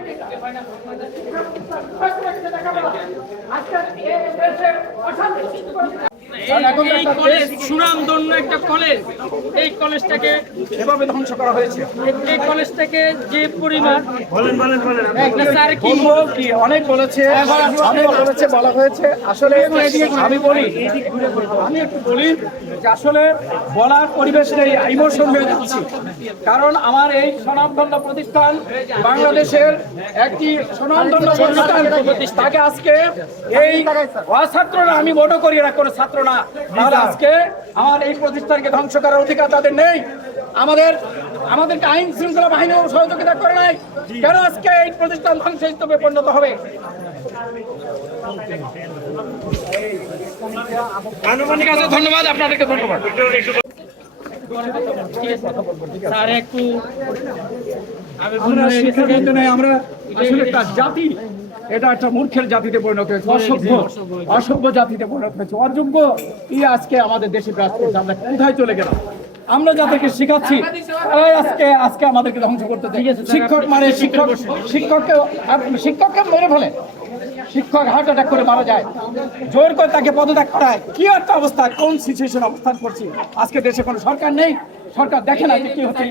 এই- এই কলেজ সুনামধন্য একটা কলেজ। এই কলেজটাকে এভাবে ধ্বংস করা হয়েছে? এই- কলেজটাকে যে পরিমাণ না, স্যার কি? কি? অনেক বলেছে অনেক বলেছে বলা হয়েছে। আসলে আমি বলি আমি একটু বলি যে আসলে বলার পরিবেশ নেই ইমোশন হয়ে যাচ্ছি। কারণ আমার এই স্বনামধন্য প্রতিষ্ঠান বাংলাদেশের একটি স্বনামধন্য প্রতিষ্ঠান। তাকে আজকে এই অছাত্ররা আমি মনে করি এরা কোনো ছাত্র না। তাহলে আজকে আমার এই প্রতিষ্ঠানকে ধ্বংস করার অধিকার তাদের নেই। আমাদের আমাদেরকে আইন শৃঙ্খলা বাহিনীও সহযোগিতা করে নাই। কেন আজকে এই প্রতিষ্ঠান ধ্বংস হিসেবে পরিণত হবে? আনুমানিক আছে ধন্যবাদ আপনাদেরকে ধন্যবাদ। স্যার একটু আমরা শিক্ষাবিদ নয় আমরা আসলে একটা জাতি এটা একটা মূর্খের জাতিতে পরিণত হয়েছে অসভ্য অসভ্য জাতিতে পরিণত হয়েছে। অযোগ্য ই আজকে আমাদের দেশে বিরাজ করছে আমরা কোথায় চলে গেলাম? আমরা যাদেরকে শেখাচ্ছি তারাই আজকে আজকে আমাদেরকে ধ্বংস করতে শিক্ষক মানে শিক্ষক শিক্ষককে শিক্ষককে মেরে ফেলে। শিক্ষক হার্ট অ্যাটাক করে মারা যায়। জোর করে তাকে পদত্যাগ করায় কি একটা অবস্থা, কোন সিচুয়েশন অবস্থান করছি? আজকে দেশে কোনো সরকার নেই। সরকার দেখে না যে কি হচ্ছে